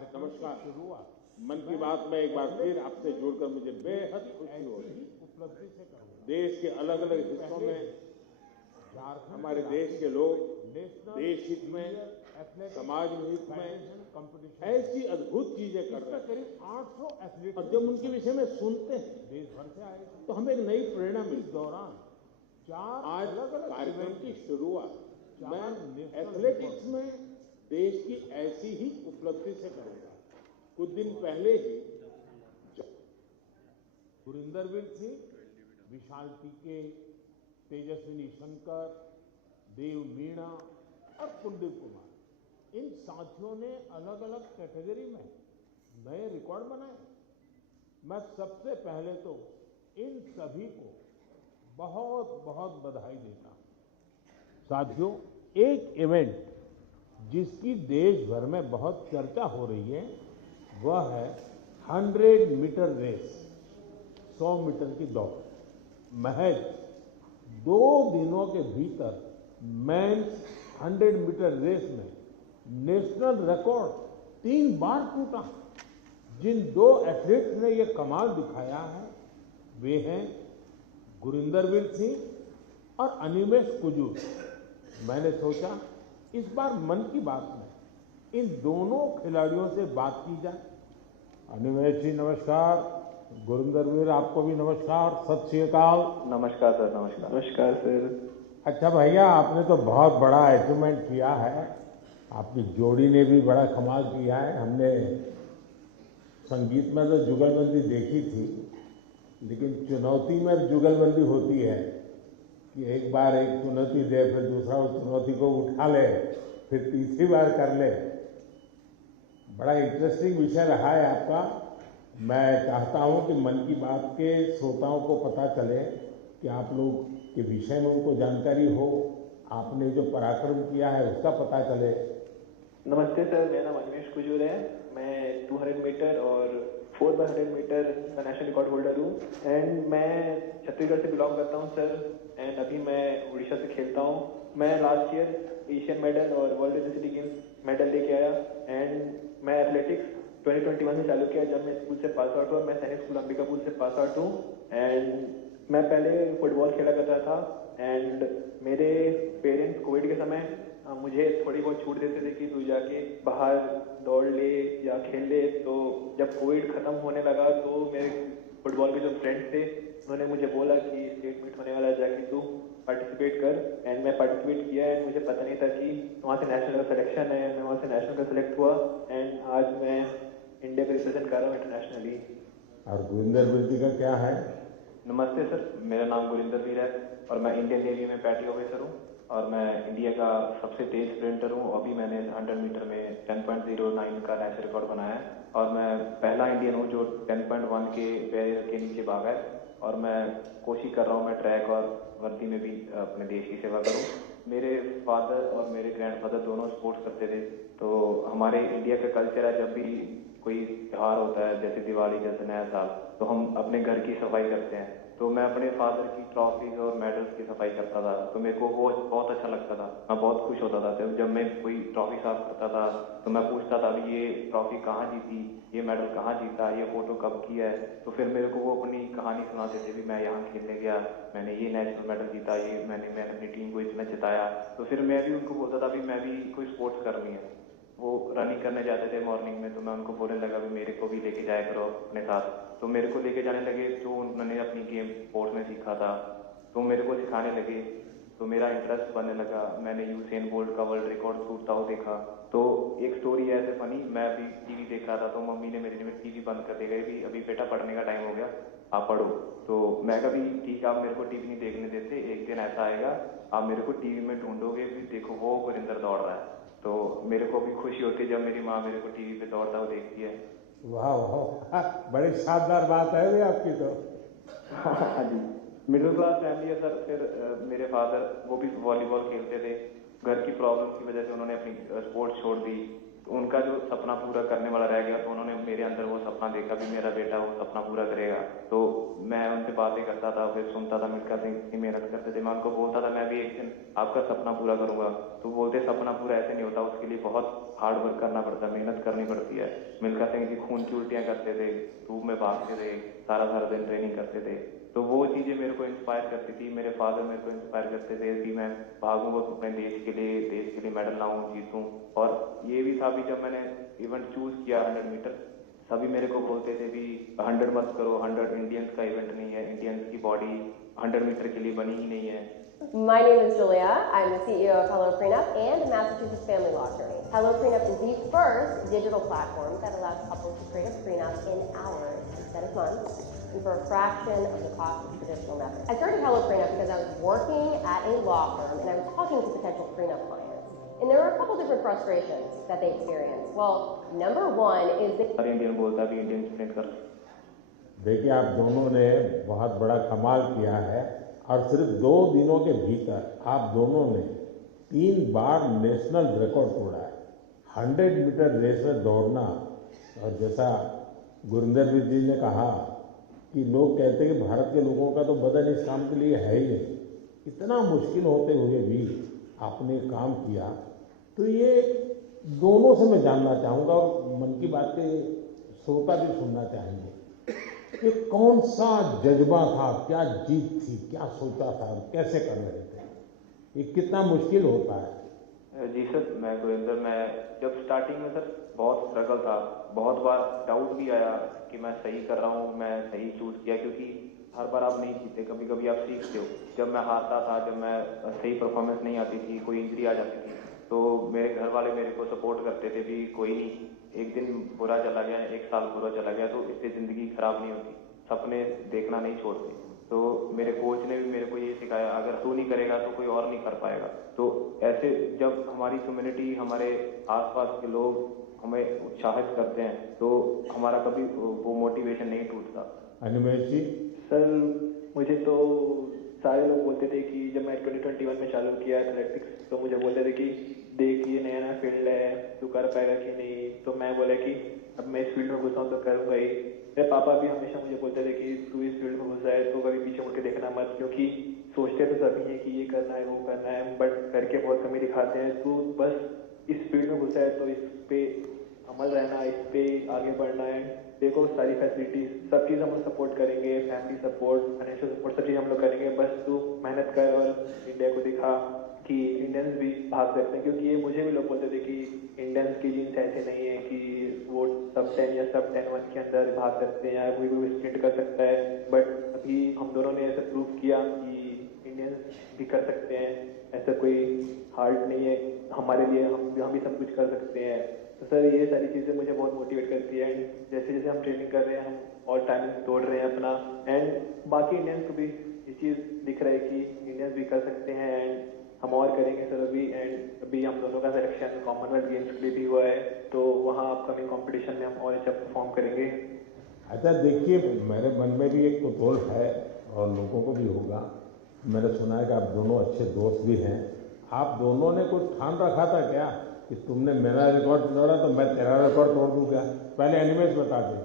कार्यक्रम की नमस्कार। शुरुआत मन की बात में एक बार फिर आपसे जुड़कर मुझे बेहद खुशी हो रही है। उपलब्धि से करूंगा। देश के अलग अलग हिस्सों में झारखंड हमारे देश के लोग नेशनल देश हित में, एथलेटिक्स समाज हित में फेडरेशन कंपटीशन ऐसी अद्भुत चीजें कर रहे इसमें हैं करीब 800 एथलीट और जब उनके विषय में सुनते हैं देश भर से आए थे। तो हमें एक नई प्रेरणा इस मिलती है। दौरान 4 आज अलग अलग कार्यक्रम की शुरुआत मैं नेशनल एथलेटिक्स में देश की ऐसी ही उपलब्धि से करूंगा। कुछ दिन पहले ही गुरिंदरवीर सिंह, विशाल टीके, तेजस्विनी शंकर, देव मीणा और कुलदीप कुमार, इन साथियों ने अलग अलग कैटेगरी में नए रिकॉर्ड बनाए। मैं सबसे पहले तो इन सभी को बहुत बहुत बधाई देता हूं। साथियों, एक इवेंट जिसकी देश भर में बहुत चर्चा हो रही है वह है 100 मीटर रेस, 100 मीटर की दौड़। महज 2 दिनों के भीतर मेंस 100 मीटर रेस में नेशनल रिकॉर्ड 3 बार टूटा। जिन 2 एथलीट्स ने ये कमाल दिखाया है वे हैं गुरिंदरवीर सिंह और अनिमेष कुजूर। मैंने सोचा इस बार मन की बात में इन दोनों खिलाड़ियों से बात की जाए। अनिमेष जी नमस्कार, गुरिंदरवीर आपको भी नमस्कार, सत श्री अकाल। नमस्कार सर। नमस्कार। नमस्कार सर। अच्छा भैया, आपने तो बहुत बड़ा अचीवमेंट किया है, आपकी जोड़ी ने भी बड़ा कमाल किया है। हमने संगीत में तो जुगलबंदी देखी थी, लेकिन चुनौती में जुगलबंदी होती है कि एक बार एक चुनौती दे, फिर दूसरा उस चुनौती को उठा ले, फिर तीसरी बार कर ले। बड़ा इंटरेस्टिंग विषय रहा है आपका। मैं चाहता हूं कि मन की बात के श्रोताओं को पता चले कि आप लोग के विषय में उनको जानकारी हो, आपने जो पराक्रम किया है उसका पता चले। नमस्ते सर, मेरा नाम अनिमेष कुजूर है। मैं 200 मीटर और 4x100 मीटर का नेशनल रिकॉर्ड होल्डर हूँ एंड मैं छत्तीसगढ़ से बिलोंग करता हूँ सर। एंड अभी मैं उड़ीसा से खेलता हूँ। मैं लास्ट ईयर एशियन मेडल और वर्ल्ड यूनिवर्सिटी गेम्स मेडल लेके आया एंड मैं एथलेटिक्स 2021 में चालू किया जब मैं स्कूल से पास आउट हुआ। मैं सैनिक स्कूल अंबिकापुर से पास आउट हूँ एंड मैं पहले फुटबॉल खेला करता था एंड मेरे पेरेंट्स कोविड के समय मुझे थोड़ी बहुत छूट देते थे कि तू जाके बाहर दौड़ ले या खेल ले। तो जब कोविड खत्म होने लगा तो मेरे फुटबॉल के जो फ्रेंड्स थे उन्होंने मुझे बोला कि स्टेट मीट होने वाला है, जाके तू पार्टिसिपेट कर। एंड मैं पार्टिसिपेट किया एंड मुझे पता नहीं था कि वहाँ से नेशनल का सिलेक्शन है। मैं वहाँ से नेशनल का सिलेक्ट हुआ एंड आज मैं इंडिया का रिप्रेजेंट कर रहा हूँ इंटरनेशनली। और गुरिंदरवीर जी का क्या है? नमस्ते सर, मेरा नाम गुरिंदरवीर है और मैं इंडियन नेवी में पैटी ऑफिसर हूँ और मैं इंडिया का सबसे तेज स्प्रिंटर हूँ। अभी मैंने 100 मीटर में 10.09 का नेशनल रिकॉर्ड बनाया है और मैं पहला इंडियन हूँ जो 10.1 के बैरियर के नीचे भागा है। और मैं कोशिश कर रहा हूँ मैं ट्रैक और वर्दी में भी अपने देश की सेवा करूँ। मेरे फादर और मेरे ग्रैंडफादर दोनों स्पोर्ट्स करते थे, तो हमारे इंडिया का कल्चर है जब भी कोई त्यौहार होता है जैसे दिवाली जैसे नया साल, तो हम अपने घर की सफाई करते हैं। तो मैं अपने फादर की ट्रॉफीज और मेडल्स की सफाई करता था, तो मेरे को वो बहुत अच्छा लगता था। मैं बहुत खुश होता था जब मैं कोई ट्रॉफी साफ करता था तो मैं पूछता था अभी ये ट्रॉफी कहाँ जीती, ये मेडल कहाँ जीता, ये फोटो कब किया है। तो फिर मेरे को वो अपनी कहानी सुनाते थे भी मैं यहाँ खेलने गया, मैंने ये नेशनल मेडल जीता, ये मैंने अपनी टीम को इसमें जिताया। तो फिर मैं भी उनको बोलता था भी मैं भी कोई स्पोर्ट्स करनी है। वो रनिंग करने जाते थे मॉर्निंग में, तो मैं उनको बोलने लगा भी मेरे को भी लेके जाया करो अपने साथ। तो मेरे को लेके जाने लगे, जो उन्होंने अपनी गेम स्पोर्ट्स में सीखा था तो मेरे को सिखाने लगे, तो मेरा इंटरेस्ट बनने लगा। मैंने यूसेन बोल्ट का वर्ल्ड रिकॉर्ड टूटता हुआ देखा। तो एक स्टोरी है ऐसे फनी, मैं अभी टीवी देख रहा था तो मम्मी ने मेरे लिए टीवी बंद कर दी गई भी अभी बेटा पढ़ने का टाइम हो गया, आप पढ़ो। तो मैं कभी ठीक आप मेरे को टीवी नहीं देखने देते, एक दिन ऐसा आएगा आप मेरे को टीवी में ढूंढोगे भी देखो वो गुरिंदर दौड़ रहा है। तो मेरे को भी खुशी होती है जब मेरी माँ मेरे को टीवी पे दौड़ता हुआ देखती है। वाह वाह, बड़ी शानदार बात है भी आपकी तो। हाँ जी, मिडिल क्लास फैमिली है सर। फिर मेरे फादर वो भी वॉलीबॉल खेलते थे, घर की प्रॉब्लम की वजह से उन्होंने अपनी स्पोर्ट्स छोड़ दी। उनका जो सपना पूरा करने वाला रह गया, तो उन्होंने मेरे अंदर वो सपना देखा भी मेरा बेटा वो सपना पूरा करेगा। तो मैं उनसे बातें करता था, फिर सुनता था, मिलखा सिंह की मेहनत करते थे, मैं उनको बोलता था मैं भी एक दिन आपका सपना पूरा करूंगा। तो बोलते सपना पूरा ऐसे नहीं होता, उसके लिए बहुत हार्ड वर्क करना पड़ता है, मेहनत करनी पड़ती है। मिल्खा सिंह जी खून की उल्टियाँ करते थे, धूप में भागते थे, सारा दिन ट्रेनिंग करते थे। तो वो चीज़ें मेरे को इंस्पायर करती थी। मेरे फादर मेरे को इंस्पायर करते थे कि मैं भागूँ अपने देश के लिए मेडल लाऊं, जीतूं। और ये भी था भी जब मैंने इवेंट चूज किया 100 मीटर, सभी मेरे को बोलते थे भी 100 मत करो, 100 इंडियंस का इवेंट नहीं है, इंडियंस की बॉडी 100 मीटर के लिए बनी ही नहीं है। My name is Julia. I'm the CEO of Hello Prenup and Massachusetts Family Law Attorney. Hello Prenup is the first digital platform that allows couples to create a prenup in hours instead of months and for a fraction of the cost of traditional methods. I started Hello Prenup because I was working at a law firm and I was talking to potential prenup clients. And there were a couple different frustrations that they experienced. Well, number one is that her Indian बोलता भी Indian print कर। देखिए, आप दोनों ने बहुत बड़ा कमाल किया है और सिर्फ 2 दिनों के भीतर आप दोनों ने 3 बार नेशनल रिकॉर्ड तोड़ा है। 100 मीटर रेस में दौड़ना, और जैसा गुरिंदर जी ने कहा कि लोग कहते हैं कि भारत के लोगों का तो बदन इस काम के लिए है ही नहीं, इतना मुश्किल होते हुए भी आपने काम किया। तो ये दोनों से मैं जानना चाहूँगा और मन की बात के श्रोता भी सुनना चाहेंगे कि कौन सा जज्बा था, क्या जीत थी, क्या सोचा था, कैसे कर रहे थे, ये कितना मुश्किल होता है? जी सर, मैं गुरिंदर, मैं जब स्टार्टिंग में सर बहुत स्ट्रगल था, बहुत बार डाउट भी आया कि मैं सही कर रहा हूँ, मैं सही चूज किया, क्योंकि हर बार आप नहीं जीते, कभी कभी आप सीखते हो। जब मैं हारता था, जब मैं सही परफॉर्मेंस नहीं आती थी, कोई इंजरी आ जाती थी, तो मेरे घर वाले मेरे को सपोर्ट करते थे भी कोई नहीं, एक दिन बुरा चला गया, 1 साल बुरा चला गया तो इससे ज़िंदगी खराब नहीं होती, सपने देखना नहीं छोड़ते। तो मेरे कोच ने भी मेरे को ये सिखाया, अगर तू नहीं करेगा तो कोई और नहीं कर पाएगा। तो ऐसे जब हमारी कम्युनिटी, हमारे आसपास के लोग हमें उत्साहित करते हैं तो हमारा कभी वो मोटिवेशन नहीं टूटता। अनिमेश जी। सर, मुझे तो सारे लोग बोलते थे कि जब मैं 2021 में चालू किया एथलेटिक्स, तो मुझे बोलते थे कि देख ये नया फील्ड है, तू कर पाएगा कि नहीं। तो मैं बोला कि अब मैं इस फील्ड में घुसा हूँ तो करूँगा ही। मेरे पापा भी हमेशा मुझे बोलते थे कि तू इस फील्ड में घुसा है तो कभी पीछे मुड़ के देखना मत, क्योंकि सोचते तो सभी हैं कि ये करना है वो करना है, बट करके बहुत कमी दिखाते हैं। तू बस इस फील्ड में घुसा है तो इस पे अमल रहना, इस पे आगे बढ़ना है। देखो सारी फैसिलिटीज, सब चीज़ हम लोग सपोर्ट करेंगे, फैमिली सपोर्ट, फाइनेंशियल सपोर्ट, सब चीज़ हम लोग करेंगे। बस तू मेहनत कर और इंडिया को दिखा कि इंडियंस भी भाग सकते हैं, क्योंकि ये मुझे भी लोग बोलते थे कि इंडियंस की जीन्स ऐसे नहीं है कि वो सब 10 या सब 10-1 के अंदर भाग सकते हैं या कोई भी स्प्रिंट कर सकता है। बट अभी हम दोनों ने ऐसा प्रूव किया कि इंडियंस भी कर सकते हैं, ऐसा कोई हार्ड नहीं है हमारे लिए, हम भी सब कुछ कर सकते हैं। तो सर ये सारी चीज़ें मुझे बहुत मोटिवेट करती है। एंड जैसे जैसे हम ट्रेनिंग कर रहे हैं, हम और टाइम दौड़ रहे हैं अपना, एंड बाकी इंडियंस को भी ये चीज़ दिख रहा है कि इंडियंस भी कर सकते हैं, एंड हम और करेंगे सर अभी। एंड अभी हम दोनों का सिलेक्शन कॉमनवेल्थ गेम्स के लिए भी हुआ है, तो वहाँ अपकमिंग कंपटीशन में हम और अच्छा परफॉर्म करेंगे। अच्छा, देखिए, मेरे मन में भी एक कुतूहल है और लोगों को भी होगा। मैंने सुना है कि आप दोनों अच्छे दोस्त भी हैं। आप दोनों ने कुछ ठान रखा था क्या कि तुमने मेरा रिकॉर्ड तोड़ा तो मैं तेरा रिकॉर्ड तोड़ दूंगा? पहले एनिमेश बता दें।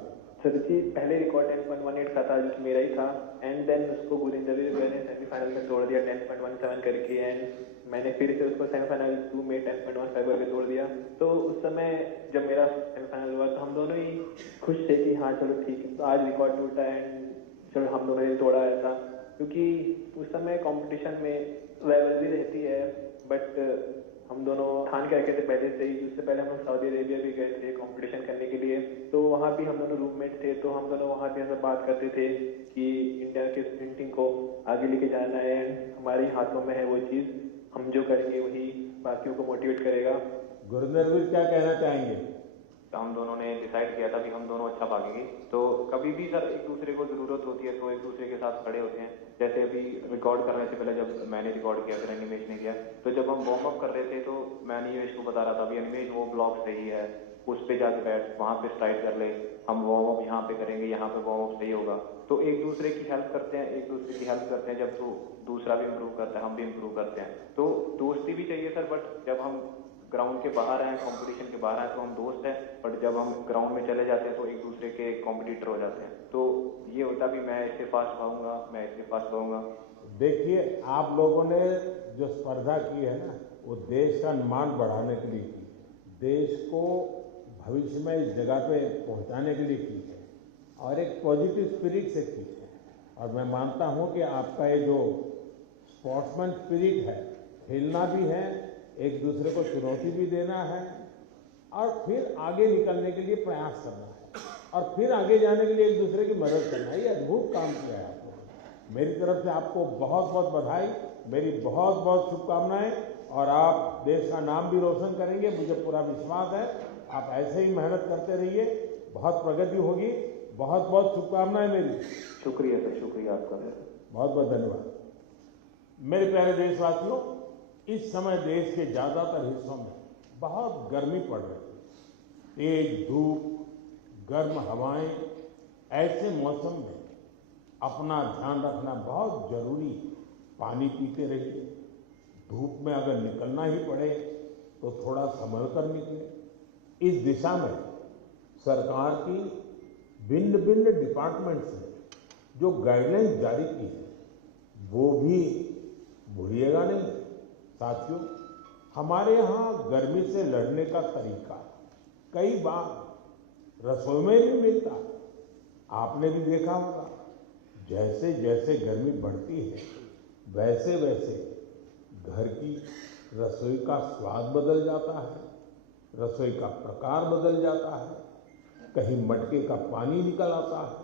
सर जी, पहले रिकॉर्ड 10.18 का था जो कि मेरा ही था, एंड देन उसको गुरिंदर ने सेमीफाइनल में तोड़ दिया 10.17 करके, एंड मैंने फिर से उसको सेमीफाइनल 2 में 10.15 करके तोड़ दिया। तो उस समय जब मेरा सेमीफाइनल हुआ तो हम दोनों ही खुश थे कि हाँ चलो ठीक है, तो आज रिकॉर्ड टूटा है, चलो हम दोनों ने तोड़ा ऐसा, क्योंकि उस समय कॉम्पिटिशन में राइवलरी रहती है। बट हम दोनों ठान के रखे थे पहले से ही। उससे पहले हम लोग सऊदी अरेबिया भी गए थे कंपटीशन करने के लिए, तो वहाँ भी हम दोनों रूममेट थे, तो हम दोनों वहाँ भी ऐसा बात करते थे कि इंडिया के स्प्रिंटिंग को आगे लेके जाना है, हमारे हाथों में है वो चीज़, हम जो करेंगे वही बाकियों को मोटिवेट करेगा। गुरिंदर भी क्या कहना चाहेंगे? तो हम दोनों ने डिसाइड किया था कि हम दोनों अच्छा भागेंगे। तो कभी भी सर एक दूसरे को ज़रूरत होती है तो एक दूसरे के साथ खड़े होते हैं। जैसे अभी रिकॉर्ड करने से पहले जब मैंने रिकॉर्ड किया, फिर अनिमेश ने किया, तो जब हम वार्म अप कर रहे थे तो मैं अनिमेश को बता रहा था, अभी अनिमेश वो ब्लॉक सही है, उस पर जाके बैठ, वहाँ पे स्ट्राइक कर ले, हम वार्म अप यहाँ पे करेंगे, यहाँ पे वार्म अप सही होगा। तो एक दूसरे की हेल्प करते हैं, एक दूसरे की हेल्प करते हैं। जब तो दूसरा भी इम्प्रूव करता है, हम भी इम्प्रूव करते हैं। तो दोस्ती भी चाहिए सर, बट जब हम ग्राउंड के बाहर हैं, कंपटीशन के बाहर हैं तो हम दोस्त हैं, बट जब हम ग्राउंड में चले जाते हैं तो एक दूसरे के कॉम्पिटिटर हो जाते हैं। तो ये होता भी मैं इससे फास्ट भागूंगा, मैं इससे फास्ट भागूंगा। देखिए, आप लोगों ने जो स्पर्धा की है ना, वो देश का मान बढ़ाने के लिए की, देश को भविष्य में इस जगह पे पहुंचाने के लिए की है और एक पॉजिटिव स्पिरिट से की है। और मैं मानता हूं कि आपका ये जो स्पोर्ट्समैन स्पिरिट है, खेलना भी है, एक दूसरे को चुनौती भी देना है और फिर आगे निकलने के लिए प्रयास करना है और फिर आगे जाने के लिए एक दूसरे की मदद करना है, ये अद्भुत काम किया है आपको। मेरी तरफ से आपको बहुत बहुत बधाई, मेरी बहुत बहुत शुभकामनाएं और आप देश का नाम भी रोशन करेंगे, मुझे पूरा विश्वास है। आप ऐसे ही मेहनत करते रहिए, बहुत प्रगति होगी। बहुत बहुत शुभकामनाएं मेरी। शुक्रिया सर, शुक्रिया आपका, बहुत बहुत धन्यवाद। मेरे प्यारे देशवासियों, इस समय देश के ज्यादातर हिस्सों में बहुत गर्मी पड़ रही है, तेज धूप, गर्म हवाएं। ऐसे मौसम में अपना ध्यान रखना बहुत जरूरी है। पानी पीते रहिए, धूप में अगर निकलना ही पड़े तो थोड़ा संभल कर निकले। इस दिशा में सरकार की भिन्न भिन्न डिपार्टमेंट्स ने जो गाइडलाइंस जारी की है वो भी भूलिएगा नहीं। साथियों, हमारे यहाँ गर्मी से लड़ने का तरीका कई बार रसोई में भी मिलता है। आपने भी देखा होगा, जैसे जैसे गर्मी बढ़ती है वैसे वैसे घर की रसोई का स्वाद बदल जाता है, रसोई का प्रकार बदल जाता है। कहीं मटके का पानी निकल आता है,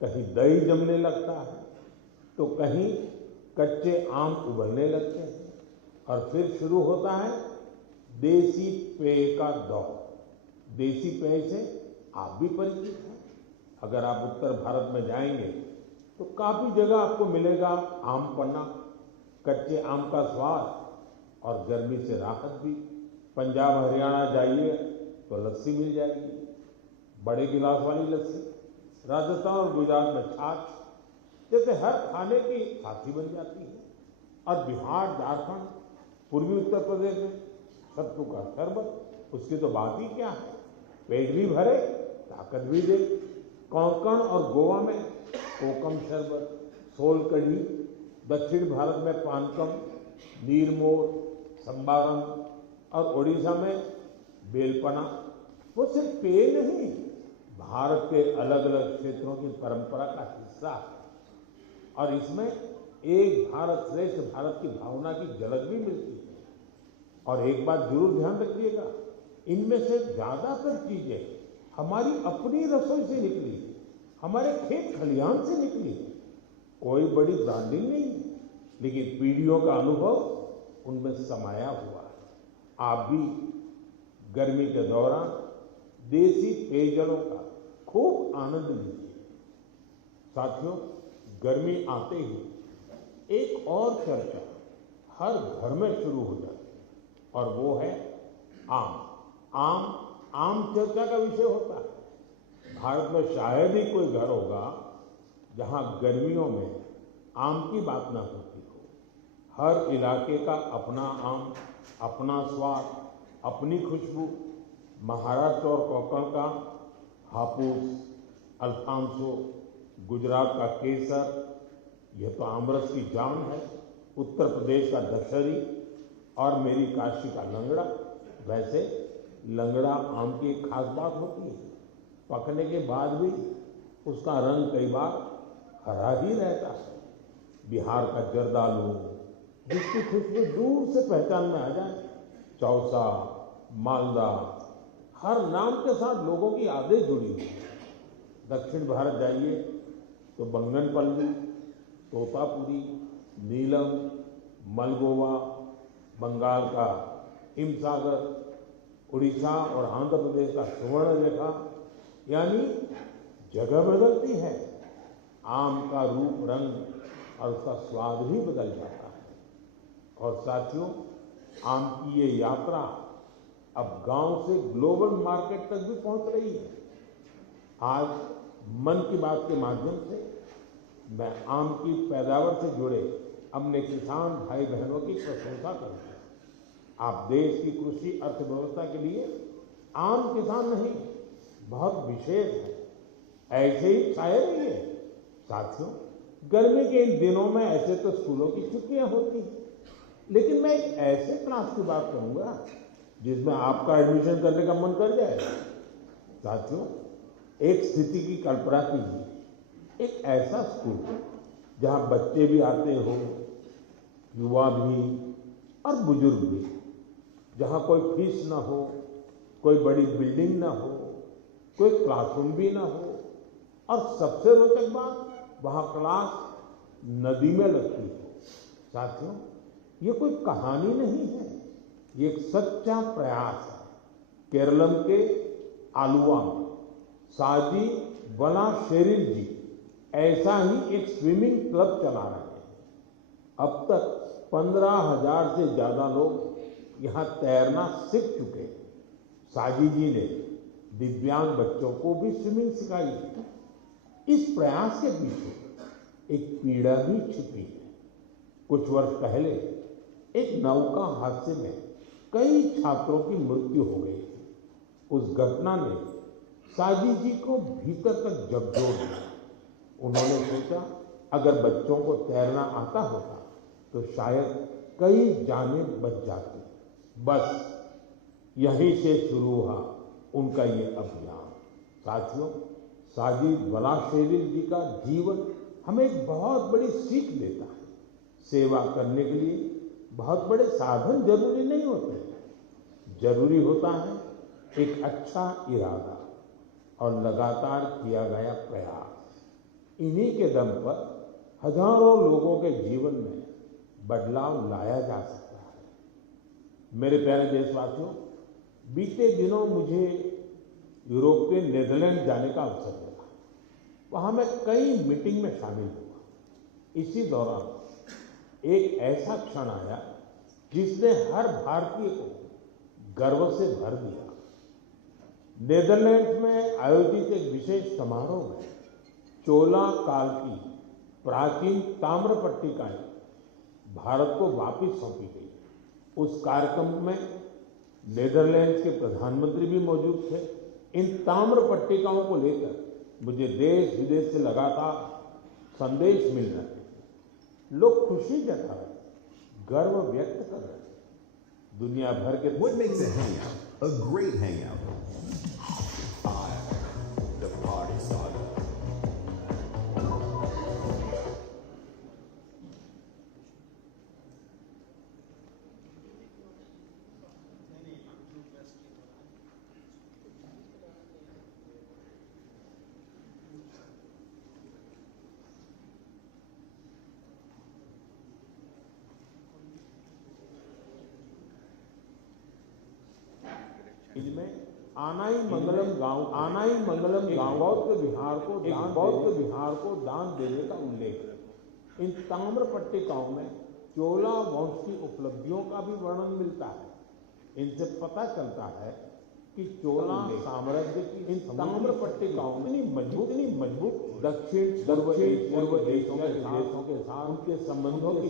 कहीं दही जमने लगता है, तो कहीं कच्चे आम उबलने लगते हैं और फिर शुरू होता है देसी पेय का दौर। देसी पेय से आप भी परिचित हैं। अगर आप उत्तर भारत में जाएंगे तो काफी जगह आपको मिलेगा आम पन्ना, कच्चे आम का स्वाद और गर्मी से राहत भी। पंजाब हरियाणा जाइए तो लस्सी मिल जाएगी, बड़े गिलास वाली लस्सी। राजस्थान और गुजरात में छाछ जैसे हर खाने की साथी बन जाती है। और बिहार, झारखंड, पूर्वी उत्तर प्रदेश में सत्तू का शरबत, उसकी तो बात ही क्या है, पेट भी भरे ताकत भी दे। कोंकण और गोवा में कोकम शरबत, सोल कढ़ी, दक्षिण भारत में पानकम, नीरमोर, संबारम और ओडिशा में बेलपना। वो सिर्फ पेय नहीं, भारत के अलग अलग क्षेत्रों की परंपरा का हिस्सा है और इसमें एक भारत श्रेष्ठ भारत की भावना की झलक भी मिलती है। और एक बात जरूर ध्यान रखिएगा, इनमें से ज्यादातर चीजें हमारी अपनी रसोई से निकली है, हमारे खेत खलिहान से निकली है। कोई बड़ी ब्रांडिंग नहीं है, लेकिन पीढ़ियों का अनुभव उनमें समाया हुआ है। आप भी गर्मी के दौरान देसी पेयजलों का खूब आनंद लीजिए। साथियों, गर्मी आते ही एक और चर्चा हर घर में शुरू हो जाती है और वो है आम चर्चा का विषय होता है। भारत में शायद ही कोई घर होगा जहां गर्मियों में आम की बात ना होती हो। हर इलाके का अपना आम, अपना स्वाद, अपनी खुशबू। महाराष्ट्र और कोंकण का हापुस, अल्फांसो, गुजरात का केसर, यह तो आमरस की जान है। उत्तर प्रदेश का दशहरी और मेरी काशी का लंगड़ा। वैसे लंगड़ा आम की एक खास बात होती है, पकने के बाद भी उसका रंग कई बार हरा ही रहता है। बिहार का जर्दालू, जिसकी खुशबू दूर से पहचान में आ जाए। चौसा, मालदा, हर नाम के साथ लोगों की यादें जुड़ी हुई हैं। दक्षिण भारत जाइए तो बंगनपल्ली, तोतापुरी, नीलम, मलगोवा, बंगाल का हिमसागर, उड़ीसा और आंध्र प्रदेश का सुवर्णरेखा। यानी जगह बदलती है, आम का रूप, रंग और उसका स्वाद भी बदल जाता है। और साथियों, आम की ये यात्रा अब गांव से ग्लोबल मार्केट तक भी पहुंच रही है। आज मन की बात के माध्यम से मैं आम की पैदावार से जुड़े अपने किसान भाई बहनों की प्रशंसा करूंगा। आप देश की कृषि अर्थव्यवस्था के लिए आम किसान नहीं, बहुत विशेष है। ऐसे ही शायद ही है। साथियों, गर्मी के इन दिनों में ऐसे तो स्कूलों की छुट्टियां होती हैं, लेकिन मैं एक ऐसे क्लास की बात करूंगा जिसमें आपका एडमिशन करने का मन कर जाए। साथियों, एक स्थिति की कल्पना कीजिए, एक ऐसा स्कूल जहां बच्चे भी आते हो, युवा भी और बुजुर्ग भी, जहां कोई फीस ना हो, कोई बड़ी बिल्डिंग ना हो, कोई क्लासरूम भी ना हो, और सबसे रोचक बात, वहां क्लास नदी में लगती हो। साथियों, ये कोई कहानी नहीं है, ये एक सच्चा प्रयास है। केरलम के आलुवा में साजी वलाशेरिल जी ऐसा ही एक स्विमिंग क्लब चला रहे हैं। अब तक 15,000 से ज्यादा लोग यहाँ तैरना सीख चुके हैं। साजी जी ने दिव्यांग बच्चों को भी स्विमिंग सिखाई है। इस प्रयास के पीछे एक पीड़ा भी छिपी है। कुछ वर्ष पहले एक नौका हादसे में कई छात्रों की मृत्यु हो गई थी। उस घटना ने साजी जी को भीतर तक झकझोर दिया। उन्होंने सोचा, अगर बच्चों को तैरना आता होता तो शायद कई जानें बच जाती। बस यहीं से शुरू हुआ उनका ये अभियान। साथियों, साजी वलाशेरिल जी का जीवन हमें एक बहुत बड़ी सीख देता है। सेवा करने के लिए बहुत बड़े साधन जरूरी नहीं होते, जरूरी होता है एक अच्छा इरादा और लगातार किया गया प्रयास। इन्हीं के दम पर हजारों लोगों के जीवन में बदलाव लाया जा सकता है। मेरे प्यारे देशवासियों, बीते दिनों मुझे यूरोप के नीदरलैंड जाने का अवसर मिला। वहां मैं कई मीटिंग में शामिल हुआ। इसी दौरान एक ऐसा क्षण आया जिसने हर भारतीय को गर्व से भर दिया। नीदरलैंड्स में आयोजित एक विशेष समारोह में चोला काल की प्राचीन ताम्र पट्टिकाएं भारत को वापस सौंपी गई। उस कार्यक्रम में नीदरलैंड्स के प्रधानमंत्री भी मौजूद थे। इन ताम्र पट्टिकाओं को लेकर मुझे देश विदेश से लगातार संदेश मिल रहे हैं। लोग खुशी जता रहे, गर्व व्यक्त कर रहे हैं। दुनिया भर के What makes a hangout a great hangout? The Party Saga. इसमें आनाई मंगलम गांव बौद्ध विहार को दान देने का उल्लेख है। इन ताम्र पट्टिकाओं में चोला वंश की उपलब्धियों का भी वर्णन मिलता है। इनसे पता चलता है कि चोला साम्राज्य की इन ताम्र पट्टिकाओं में इतनी मजबूत दक्षिण पूर्व देशों के साथ उनके संबंधों की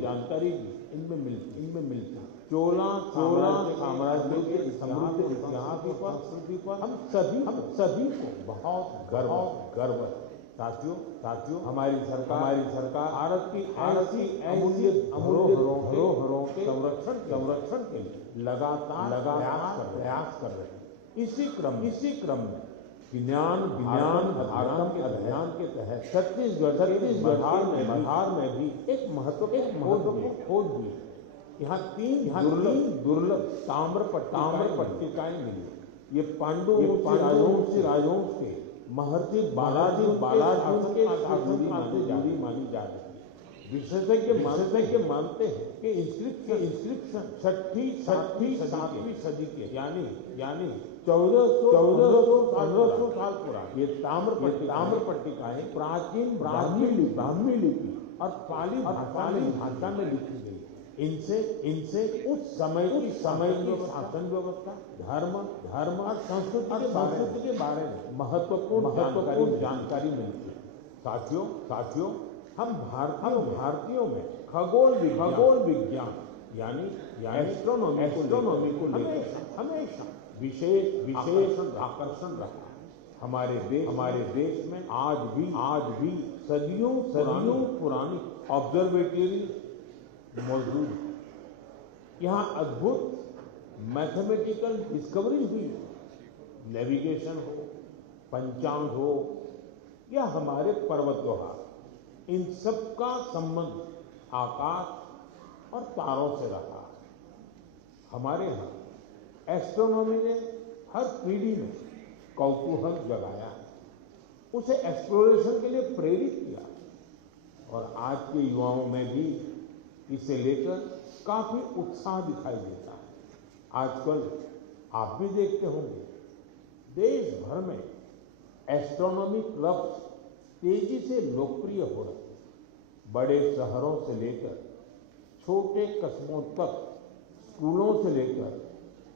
जानकारी इनमें मिलती है। चोला साम्राज्य के समृद्ध इतिहास पर संस्कृति पर हम सभी को बहुत गर्व है। साथियों, हमारी सरकार भारत की ऐसी अमूल्य धरोहरों के संरक्षण के लिए लगातार प्रयास कर रहे हैं। इसी क्रम में ज्ञान भारत के अभियान के तहत छत्तीसगढ़ बिहार में भी एक महत्वपूर्ण खोज हुई। यहाँ तीन दुर्लभ ताम्र पट्टिकाएं मिली। ये पांडु राजवंश के महर्षि बालाजी के शासन से जारी मानी जा रही है। विशेषज्ञ मानते हैं कि इंस्क्रिप्शन छठी सातवीं सदी के यानी 1400 साल पुरानी ये ताम्र पट्टिकाएं प्राचीन ब्राह्मी लिपि और पाली भाषा में लिखी गई। इनसे उस समय की शासन व्यवस्था, धर्म और संस्कृति के बारे में महत्वपूर्ण जानकारी मिलती है। साथियों, हम भारतीयों में खगोल विज्ञान यानी एस्ट्रोनॉमी को लेकर हमेशा विशेष आकर्षण रहा। हमारे देश में आज भी सदियों पुरानी ऑब्जर्वेटरी मौजूद है। यहाँ अद्भुत मैथमेटिकल डिस्कवरी हुई है। नेविगेशन हो, पंचांग हो या हमारे पर्व त्योहार, इन सब का संबंध आकाश और तारों से रहा। हमारे यहाँ एस्ट्रोनॉमी ने हर पीढ़ी में कौतूहल जगाया, उसे एक्सप्लोरेशन के लिए प्रेरित किया और आज के युवाओं में भी इसे लेकर काफी उत्साह दिखाई देता है। आजकल आप भी देखते होंगे देश भर में एस्ट्रोनॉमी क्लब्स तेजी से लोकप्रिय हो रहे हैं। बड़े शहरों से लेकर छोटे कस्बों तक, स्कूलों से लेकर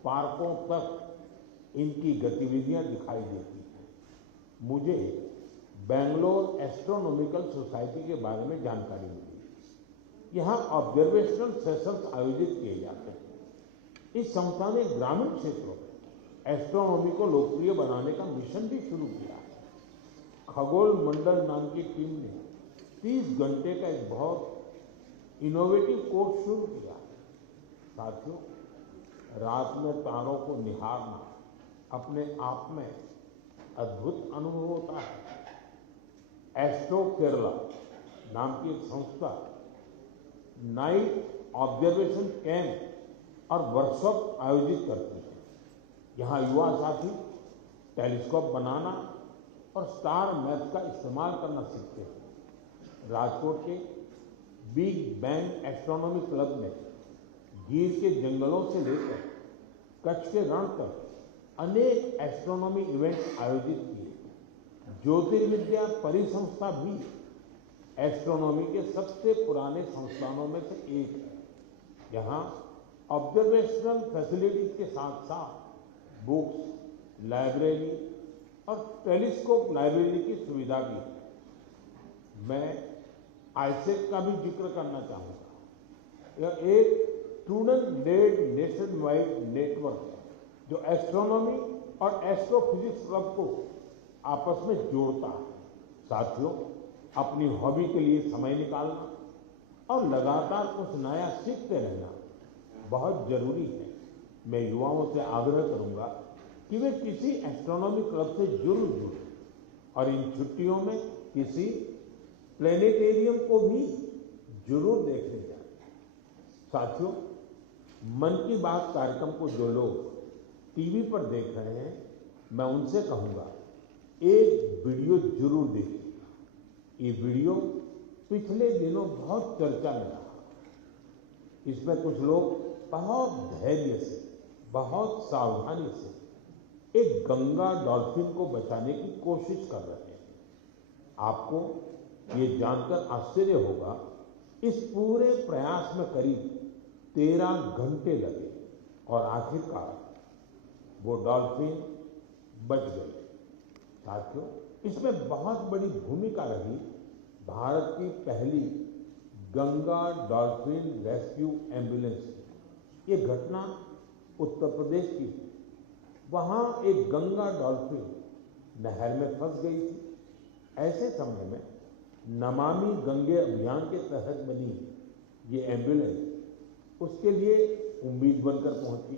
पार्कों तक इनकी गतिविधियां दिखाई देती हैं। मुझे बेंगलोर एस्ट्रोनॉमिकल सोसाइटी के बारे में जानकारी मिली। यहाँ ऑब्जर्वेशनल सेशंस आयोजित किए जाते हैं। इस संस्था ने ग्रामीण क्षेत्रों में एस्ट्रोनॉमी को लोकप्रिय बनाने का मिशन भी शुरू किया है। खगोल मंडल नाम की टीम ने 30 घंटे का एक बहुत इनोवेटिव कोर्स शुरू किया। साथियों, रात में तारों को निहारना अपने आप में अद्भुत अनुभव होता है। एस्ट्रो केरला नाम की एक संस्था नाइट ऑब्जर्वेशन कैंप और वर्कशॉप आयोजित करती है। यहाँ युवा साथी टेलीस्कोप बनाना और स्टार मैप का इस्तेमाल करना सीखते हैं। राजकोट के बिग बैंग एस्ट्रोनॉमी क्लब ने गिर के जंगलों से लेकर कच्छ के रण तक अनेक एस्ट्रोनॉमी इवेंट्स आयोजित किए। ज्योतिर्विद्या परिसंस्था भी एस्ट्रोनॉमी के सबसे पुराने संस्थानों में से एक है। यहाँ ऑब्जर्वेशनल फैसिलिटीज के साथ साथ बुक्स, लाइब्रेरी और टेलीस्कोप लाइब्रेरी की सुविधा भी है। मैं आईसेक का भी जिक्र करना चाहूँगा। यह एक student led nationwide network है जो एस्ट्रोनॉमी और एस्ट्रोफिजिक्स क्लब को आपस में जोड़ता है। साथियों, अपनी हॉबी के लिए समय निकालना और लगातार कुछ नया सीखते रहना बहुत जरूरी है। मैं युवाओं से आग्रह करूंगा कि वे किसी एस्ट्रोनॉमी क्लब से जरूर जुड़ें और इन छुट्टियों में किसी प्लेनेटेरियम को भी जरूर देखने जाएं। साथियों, मन की बात कार्यक्रम को जो लोग टीवी पर देख रहे हैं, मैं उनसे कहूंगा एक वीडियो जरूर देखें। ये वीडियो पिछले दिनों बहुत चर्चा में रहा। इसमें कुछ लोग बहुत धैर्य से, बहुत सावधानी से एक गंगा डॉल्फिन को बचाने की कोशिश कर रहे हैं। आपको ये जानकर आश्चर्य होगा, इस पूरे प्रयास में करीब 13 घंटे लगे और आखिरकार वो डॉल्फिन बच गई। साथियों, इसमें बहुत बड़ी भूमिका रही भारत की पहली गंगा डॉल्फिन रेस्क्यू एम्बुलेंस की। ये घटना उत्तर प्रदेश की थी। वहाँ एक गंगा डॉल्फिन नहर में फंस गई थी। ऐसे समय में नमामि गंगे अभियान के तहत बनी ये एम्बुलेंस उसके लिए उम्मीद बनकर पहुंची।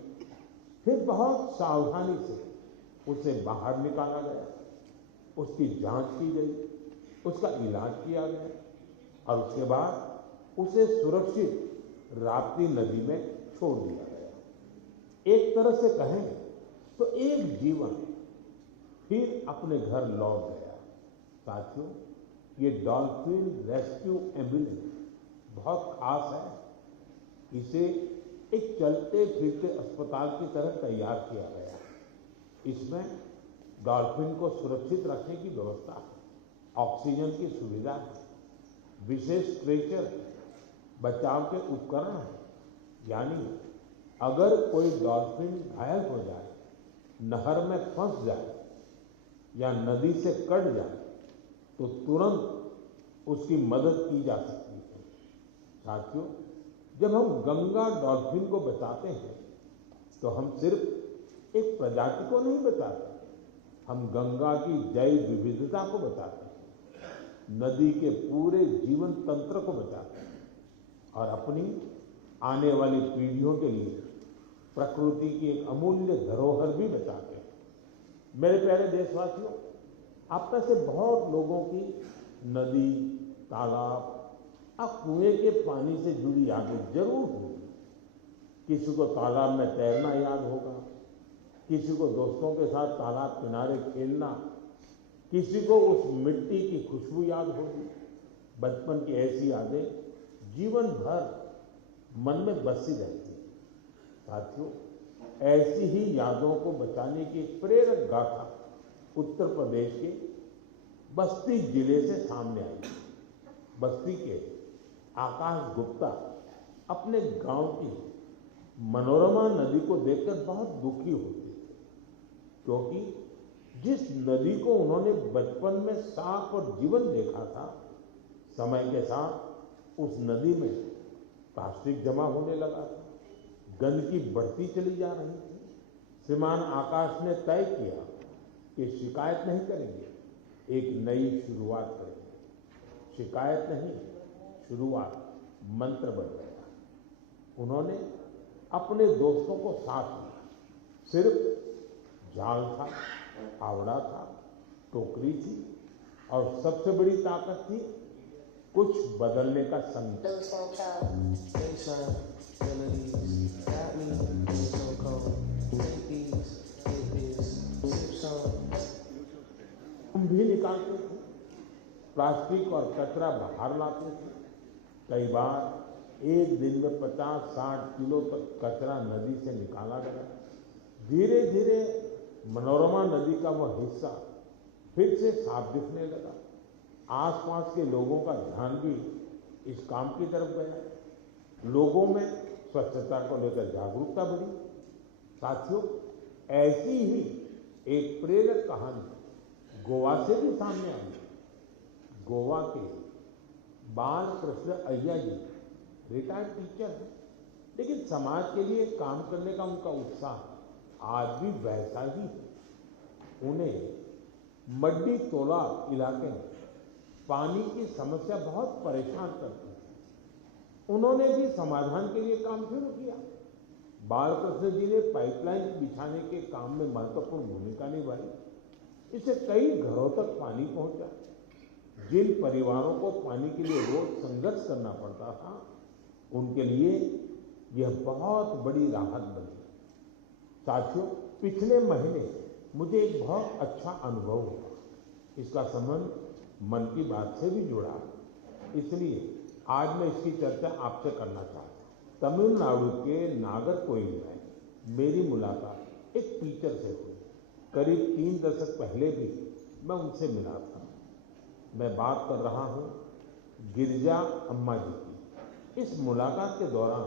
फिर बहुत सावधानी से उसे बाहर निकाला गया, उसकी जांच की गई, उसका इलाज किया गया और उसके बाद उसे सुरक्षित राप्ती नदी में छोड़ दिया गया। एक तरह से कहें तो एक जीवन फिर अपने घर लौट गया। साथियों, ये डॉल्फिन रेस्क्यू एम्बुलेंस बहुत खास है। इसे एक चलते फिरते अस्पताल की तरह तैयार किया गया। इसमें डॉल्फिन को सुरक्षित रखने की व्यवस्था है, ऑक्सीजन की सुविधा है, विशेष स्ट्रेचर, बचाव के उपकरण हैं। यानी अगर कोई डॉल्फिन घायल हो जाए, नहर में फंस जाए या नदी से कट जाए तो तुरंत उसकी मदद की जा सकती है। साथियों, जब हम गंगा डॉल्फिन को बचाते हैं तो हम सिर्फ एक प्रजाति को नहीं बचाते, हम गंगा की जैव विविधता को बचाते हैं, नदी के पूरे जीवन तंत्र को बचाते हैं और अपनी आने वाली पीढ़ियों के लिए प्रकृति की एक अमूल्य धरोहर भी बचाते हैं। मेरे प्यारे देशवासियों, आप में से बहुत लोगों की नदी, तालाब और कुएं के पानी से जुड़ी यादें जरूर होंगी। किसी को तालाब में तैरना याद होगा, किसी को दोस्तों के साथ तालाब किनारे खेलना, किसी को उस मिट्टी की खुशबू याद होगी। बचपन की ऐसी यादें जीवन भर मन में बसी रहती है। साथियों, ऐसी ही यादों को बचाने की एक प्रेरक गाथा उत्तर प्रदेश के बस्ती जिले से सामने आई। बस्ती के आकाश गुप्ता अपने गांव की मनोरमा नदी को देखकर बहुत दुखी होते थे, क्योंकि जिस नदी को उन्होंने बचपन में साफ और जीवन देखा था, समय के साथ उस नदी में प्लास्टिक जमा होने लगा था, गंदगी बढ़ती चली जा रही थी। श्रीमान आकाश ने तय किया कि शिकायत नहीं करेंगे, एक नई शुरुआत करेंगे। शिकायत नहीं, शुरुआत मंत्र बन गया। उन्होंने अपने दोस्तों को साथ लिया। सिर्फ जाल था, फावड़ा था, टोकरी थी और सबसे बड़ी ताकत थी कुछ बदलने का संकल्प। हम भी निकालते थे, प्लास्टिक और कचरा बाहर लाते थे। कई बार एक दिन में 50-60 किलो तक कचरा नदी से निकाला गया। धीरे धीरे मनोरमा नदी का वह हिस्सा फिर से साफ दिखने लगा। आसपास के लोगों का ध्यान भी इस काम की तरफ गया। लोगों में स्वच्छता को लेकर जागरूकता बढ़ी। साथियों, ऐसी ही एक प्रेरक कहानी गोवा से भी सामने आई। गोवा के बाल कृष्ण अय्या जी रिटायर्ड टीचर हैं, लेकिन समाज के लिए काम करने का उनका उत्साह आज भी वैसा ही है। उन्हें मड्डी तोला इलाके में पानी की समस्या बहुत परेशान करती है। उन्होंने भी समाधान के लिए काम शुरू किया। बालकृष्ण जी ने पाइपलाइन बिछाने के काम में महत्वपूर्ण भूमिका निभाई। इससे कई घरों तक पानी पहुंचा। जिन परिवारों को पानी के लिए रोज संघर्ष करना पड़ता था, उनके लिए यह बहुत बड़ी राहत बनी। साथियों, पिछले महीने मुझे एक बहुत अच्छा अनुभव हुआ। इसका संबंध मन की बात से भी जुड़ा, इसलिए आज मैं इसकी चर्चा आपसे करना चाहता हूँ। तमिलनाडु के नागरकोइल में मेरी मुलाकात एक टीचर से हुई। करीब 3 दशक पहले भी मैं उनसे मिला था। मैं बात कर रहा हूँ गिरिजा अम्मा जी की। इस मुलाकात के दौरान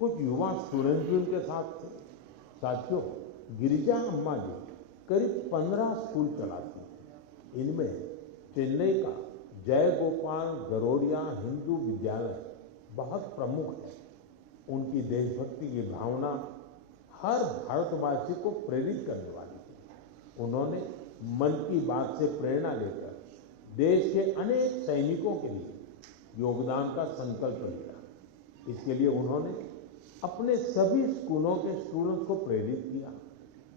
कुछ युवा स्टूडेंट भी उनके साथ थे। साथियों, गिरिजा अम्मा जी करीब 15 स्कूल चलाती। इनमें चेन्नई का जय गोपाल गरोडिया हिंदू विद्यालय बहुत प्रमुख है। उनकी देशभक्ति की भावना हर भारतवासी को प्रेरित करने वाली है। उन्होंने मन की बात से प्रेरणा लेकर देश के अनेक सैनिकों के लिए योगदान का संकल्प लिया। इसके लिए उन्होंने अपने सभी स्कूलों के स्टूडेंट्स को प्रेरित किया।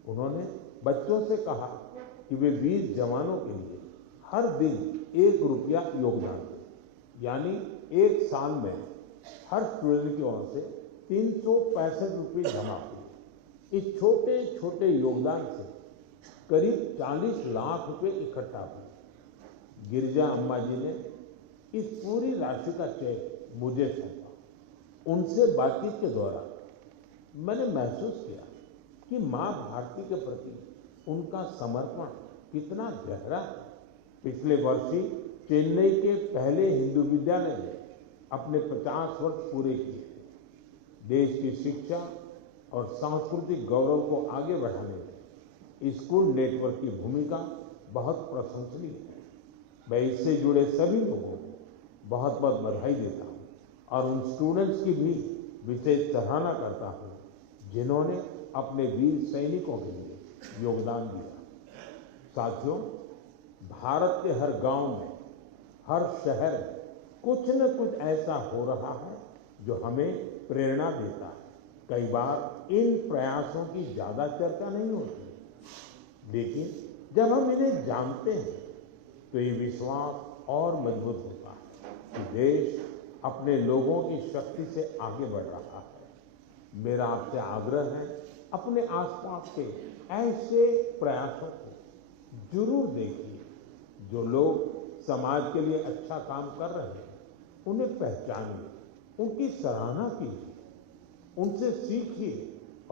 उन्होंने बच्चों से कहा कि वे वीर जवानों के लिए हर दिन 1 रुपया योगदान दें, यानी 1 साल में हर स्टूडेंट की ओर से 365 रुपये जमा हुए। इस छोटे छोटे योगदान से करीब 40 लाख रुपए इकट्ठा हुए। गिरिजा अम्मा जी ने इस पूरी राशि का चेक मुझे सौंपा। उनसे बातचीत के दौरान मैंने महसूस किया कि मां भारती के प्रति उनका समर्पण कितना गहरा है। पिछले वर्ष ही चेन्नई के पहले हिंदू विद्यालय ने अपने 50 वर्ष पूरे किए। देश की शिक्षा और सांस्कृतिक गौरव को आगे बढ़ाने में स्कूल नेटवर्क की भूमिका बहुत प्रशंसनीय है। मैं इससे जुड़े सभी लोगों को बहुत बहुत बधाई देता हूँ और उन स्टूडेंट्स की भी विशेष सराहना करता हूँ जिन्होंने अपने वीर सैनिकों के लिए योगदान दिया। साथियों, भारत के हर गांव में, हर शहर में कुछ न कुछ ऐसा हो रहा है जो हमें प्रेरणा देता है। कई बार इन प्रयासों की ज्यादा चर्चा नहीं होती, लेकिन जब हम इन्हें जानते हैं तो ये विश्वास और मजबूत होता है कि देश अपने लोगों की शक्ति से आगे बढ़ रहा है। मेरा आपसे आग्रह है, अपने आसपास के ऐसे प्रयासों को जरूर देखिए। जो लोग समाज के लिए अच्छा काम कर रहे हैं उन्हें पहचानिए, उनकी सराहना कीजिए, उनसे सीखिए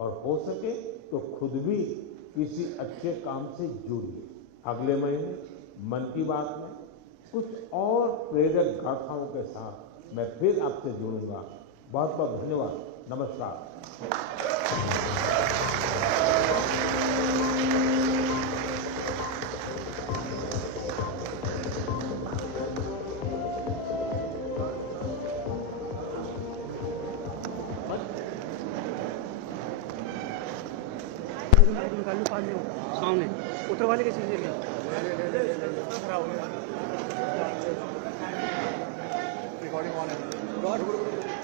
और हो सके तो खुद भी किसी अच्छे काम से जुड़िए। अगले महीने मन की बात में कुछ और प्रेरक गाथाओं के साथ मैं फिर आपसे जुड़ूंगा। बहुत बहुत धन्यवाद। नमस्कार। सामने उत्तर वाले की चीजें रिकॉर्डिंग ऑन है।